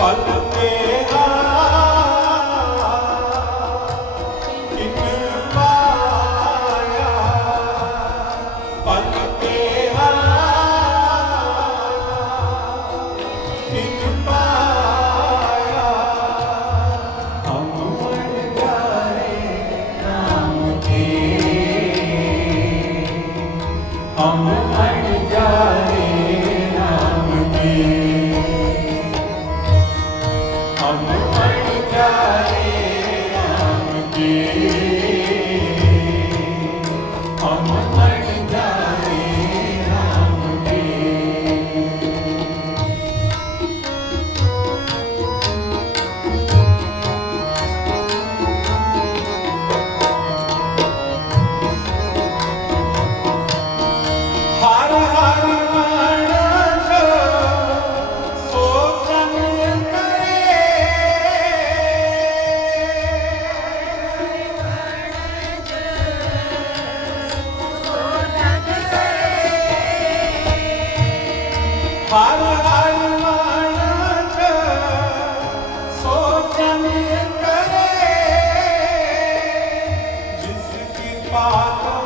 फल come on. Bye.